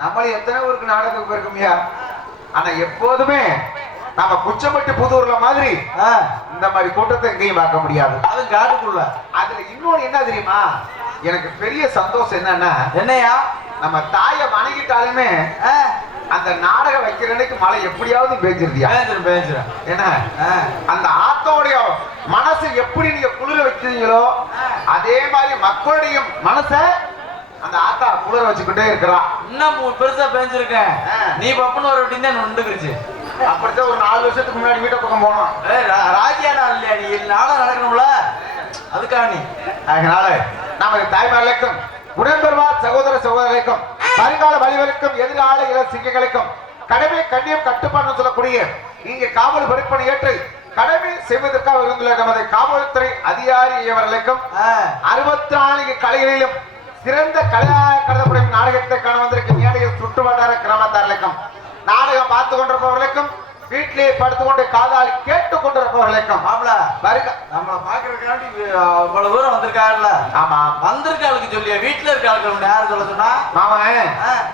நம்மள எத்தனை ஊருக்கு நாடகத்துக்கு போயிருக்கோம்யா. ஆனா எப்போதுமே நம்ம குச்சம்பட்டி புதூர்ல மாதிரி இந்த மாதிரி கூட்டத்தை எங்கேயும் பார்க்க முடியாது. அது காட்டுக்குள்ள. அதுல இன்னொன்னு என்ன தெரியுமா, எனக்கு பெரிய சந்தோஷம் என்னன்னா, என்னையா நம்ம தாய வணங்கிட்டாலுமே அந்த நாடகம் வைக்கிற அன்னைக்கு மழை எப்படியாவது பேஞ்சிருதியா? பேஞ்சிரும். ஏன்னா அந்த ஆத்தோடைய மனசு எப்படி நீங்க குளிர வச்சீங்களோ அதே மாதிரி மக்களுடைய மனச அந்த ஆத்தா குளிர வச்சுக்கிட்டே இருக்கிறான். இன்னும் பெருசா பேஞ்சிருக்கேன். நீ பப்புன்னு ஒரு விட்டு தான் நொண்டுக்குச்சு. அப்படித்தான் ஒரு 4 வருஷத்துக்கு முன்னாடி வீட்டை பக்கம் போனோம். ராஜியானா இல்லையா நீ? நானும் நடக்கணும்ல, அதுக்காக நீ. அதனால நமது தாய்மார்களுக்கும் உடன்பெறுவார் சகோதர சகோதரர்களுக்கும் வருங்கால வழிவருக்கும் எதிரால இள சிங்கங்களுக்கும் கடமை கண்ணியம் கட்டுப்பாடு சொல்லக்கூடிய இங்கே காவல் பொறுப்பனை ஏற்று கடமை செய்வதற்காக இருந்துள்ள நமது காவல்துறை அதிகாரியவர்களுக்கும் 64 கலைகளிலும் சிறந்த கலையாக கருதப்படும் நாடகத்தை காண வந்திருக்கும் மேடையில் சுற்று வட்டார கிராமத்தார்களுக்கும் நாடகம் பார்த்து கொண்டிருப்பவர்களுக்கும் வீட்டிலே படுத்துக்கொண்டு காதால் கேட்டுக் கொண்டிருப்பவர்களுக்கும் நம்மளை பாக்குறதுக்காண்டி இவ்வளவு தூரம் வந்திருக்காருல்ல. ஆமா, வந்திருக்காளுக்கு சொல்லியா? வீட்டுல இருக்காளுக்கு யாரும் சொல்ல சொன்னா? மாமா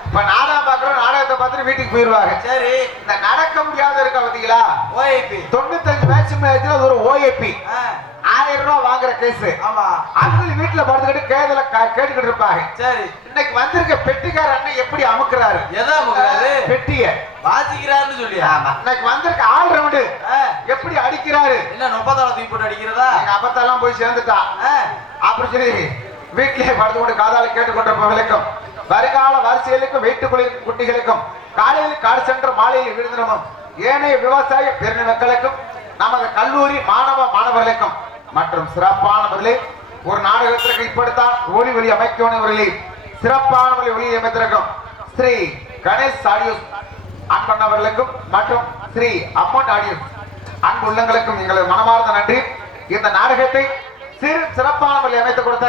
இப்ப நாடகம் பாக்குறோம், நாடகத்தை பார்த்துட்டு வீட்டுக்கு போயிருவாங்க. சரி, இந்த நடக்க முடியாத இருக்கா பாத்தீங்களா? ஓஏபி 95 மேட்ச் ஒரு ஓஏபி 1000 ரூபாய் வாங்குற கேஸ். ஆமா, அவங்க வீட்டுல படுத்துக்கிட்டு கேட்டுக்கிட்டு இருப்பாங்க. சரி, இன்னைக்கு வந்திருக்க பெட்டிக்கார அண்ணன் எப்படி அமுக்குறாரு? எதை அமுக்குறாரு? பெட்டிய வாசிக்கிறாருன்னு சொல்லியா? இன்னைக்கு வந்திருக்க ஆல் ரவுண்டு எப்படி அடிக்கிறாரு? என்ன 30 தூக்கி போட்டு அடிக்கிறதா? எங்க அப்பத்தெல்லாம் போய் சேர்ந்துட்டா அப்படி சொல்லி வீட்டிலே படுத்துக்கொண்டு காதால கேட்டுக்கொண்டிருப்பவர்களுக்கும் வருங்கால வரிசைகளுக்கும் வீட்டுக்குள்ள குட்டிகளுக்கும் காலையில் காடு சென்ற மாலையில் விருந்தினமும் ஏனைய விவசாய பெருநில மக்களுக்கும் நமது கல்லூரி மாணவர்களுக்கும் மற்றும் சிறப்பானவர்களே ஒரு நாடகத்திற்கு இப்படித்தான் ஒளி அமைக்கவர்களே சிறப்பான ஒளி அமைத்திருக்கும் ஸ்ரீ கணேஷ் ஆடியோஸ் அன்பண்ணவர்களுக்கும் மற்றும் ஸ்ரீ அம்மன் ஆடியோஸ் அன்பு உள்ளங்களுக்கும் எங்களது மனமார்ந்த நன்றி. இந்த நாடகத்தை சிறப்பான முறையில் அமைத்துக் கொடுத்த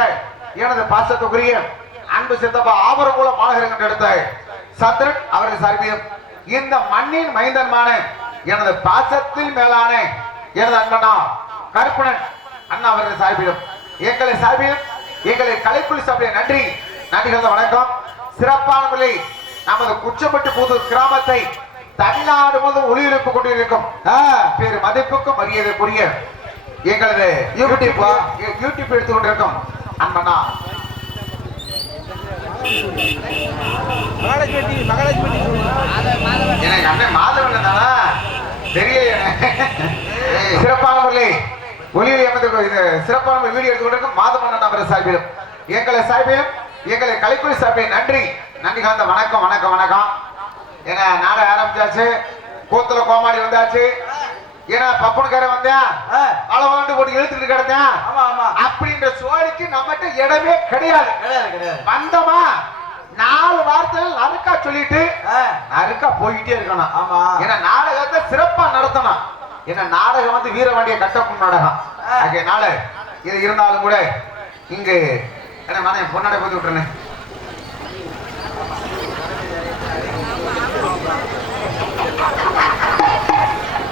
எனது பாசத்துக்குரிய அன்பு சித்தப்பா ஆபரங்குளம் மாநகரம் எடுத்த சத்ரன் அவர்கள் சார்பிலும் இந்த மண்ணின் மைந்தன்மான எனது பாசத்தில் மேலான எனது அண்ணனா கருப்பணன் அண்ணா அவர்கள் சார்பிலும் எங்களை கலைக்குழு சார்பிலே நன்றி கலந்த வணக்கம். சிறப்பான முறையில் நமது குச்சம்பட்டி புதூர் கிராமத்தை தமிழ்நாடு முழுவதும் ஒளிபரப்பு கொண்டிருக்கும் பேரு மதிப்புக்கும் மரியாதைக்குரிய எங்களது யூடியூப் எடுத்துக்கொண்டிருக்கும் அன்பனா எனக்கு அண்ணன் மாதவன் தானா தெரியல. சிறப்பான முறையில் ஒளியை அமைத்து சிறப்பான வீடியோ எடுத்துக்கொண்டிருக்கும் மாதவன் அவர்கள் சார்பிலும் எங்களை கலைக்குழு சார்பில் நன்றி கலந்த வணக்கம் வணக்கம் வணக்கம். ஏன்னா நாடகம் ஆரம்பிச்சாச்சு, கூத்துல கோமாடி வந்தாச்சு. ஏன்னா பப்பனுக்கார வந்தேன் அளவாண்டு போட்டு இழுத்துட்டு கிடந்தேன் அப்படின்ற சோழிக்கு நம்மகிட்ட இடமே கிடையாது. வந்தமா 4 வார்த்தைகள் நறுக்கா சொல்லிட்டு நறுக்கா போயிட்டே இருக்கணும். ஆமா, ஏன்னா நாடகத்தை சிறப்பா நடத்தணும். ஏன்னா நாடகம் வந்து வீரவாண்டிய கட்டப்பும் நாடகம். அதனால இது இருந்தாலும் கூட இங்கு என்ன மன பொன்னாடை போட்டு விட்டுறேன்.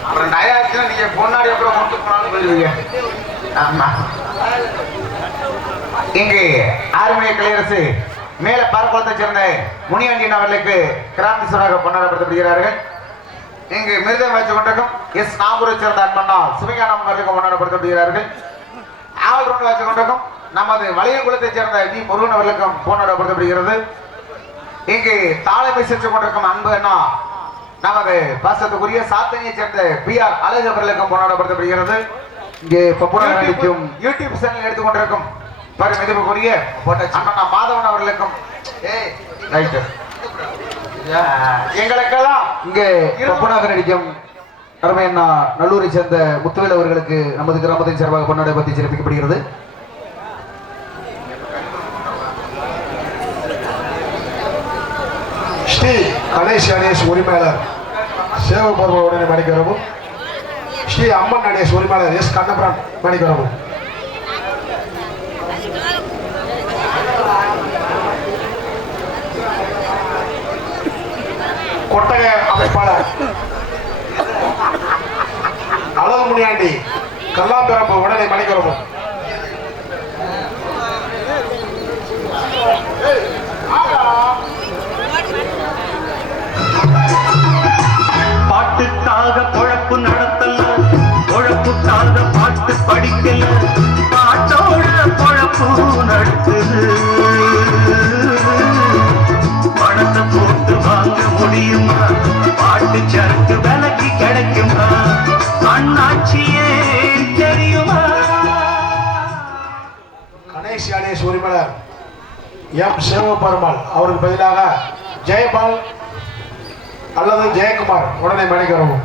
அப்புறம் நயாச்சுன்னா நீங்க பொன்னாடி அப்புறம் கொண்டு போனாலும் போயிருவீங்க. ஆமா, இங்கு ஆர்மிய கலையரசு மேல பரப்பளத்தை சேர்ந்த முனியாண்டியன் அவர்களுக்கு கிராந்தீஸ்வராக கொண்டாடப்படுத்தப்படுகிறார்கள். இங்கு மிருதம் வச்சு கொண்டிருக்கும் எஸ் நாகூரை சேர்ந்த அன்பண்ணா சிவஞானம் அவர்களுக்கு கொண்டாடப்படுத்தப்படுகிறார்கள். ஆவல் ரவுண்ட் வச்சு கொண்டிருக்கும் நமது வளையங்குளத்தை சேர்ந்த வி முருகன் அவர்களுக்கும் கொண்டாடப்படுத்தப்படுகிறது. இங்கு தாளமை சென்று கொண்டிருக்கும் அன்பு அண்ணா நமது பாசத்துக்குரிய சாத்தனியை சேர்ந்த PR அழகு அவர்களுக்கும் கொண்டாடப்படுத்தப்படுகிறது. இங்கே யூடியூப் சேனல் எடுத்துக்கொண்டிருக்கும் மதிப்புக்குரிய அண்ணா மாதவன் அவர்களுக்கும் எங்களுக்கெல்லாம் இங்கே பப்புநாகர் நடிக்கும் அருமையண்ணா நல்லூரை சேர்ந்த முத்துவேல் அவர்களுக்கு நமது கிராமத்தின் சார்பாக பொன்னாடை பற்றி சிறப்பிக்கப்படுகிறது. ஸ்ரீ கணேஷ் உரிமையாளர் சேவபர்மவுடன் மணிக்கிறவும், ஸ்ரீ அம்மன் நடேஷ் உரிமையாளர் எஸ் கண்ணபுரான் மணிக்கிறவும், கொட்டகை அமைப்பாளர் அழகு முனியாண்டி கல்லாம்பிரம்பு உடனே மணிக்கிறவும், எம் சிவபெருமாள் அவருக்கு பதிலாக ஜெயபால் அல்லது ஜெயக்குமார் உடனே மணிக்கிறவும்.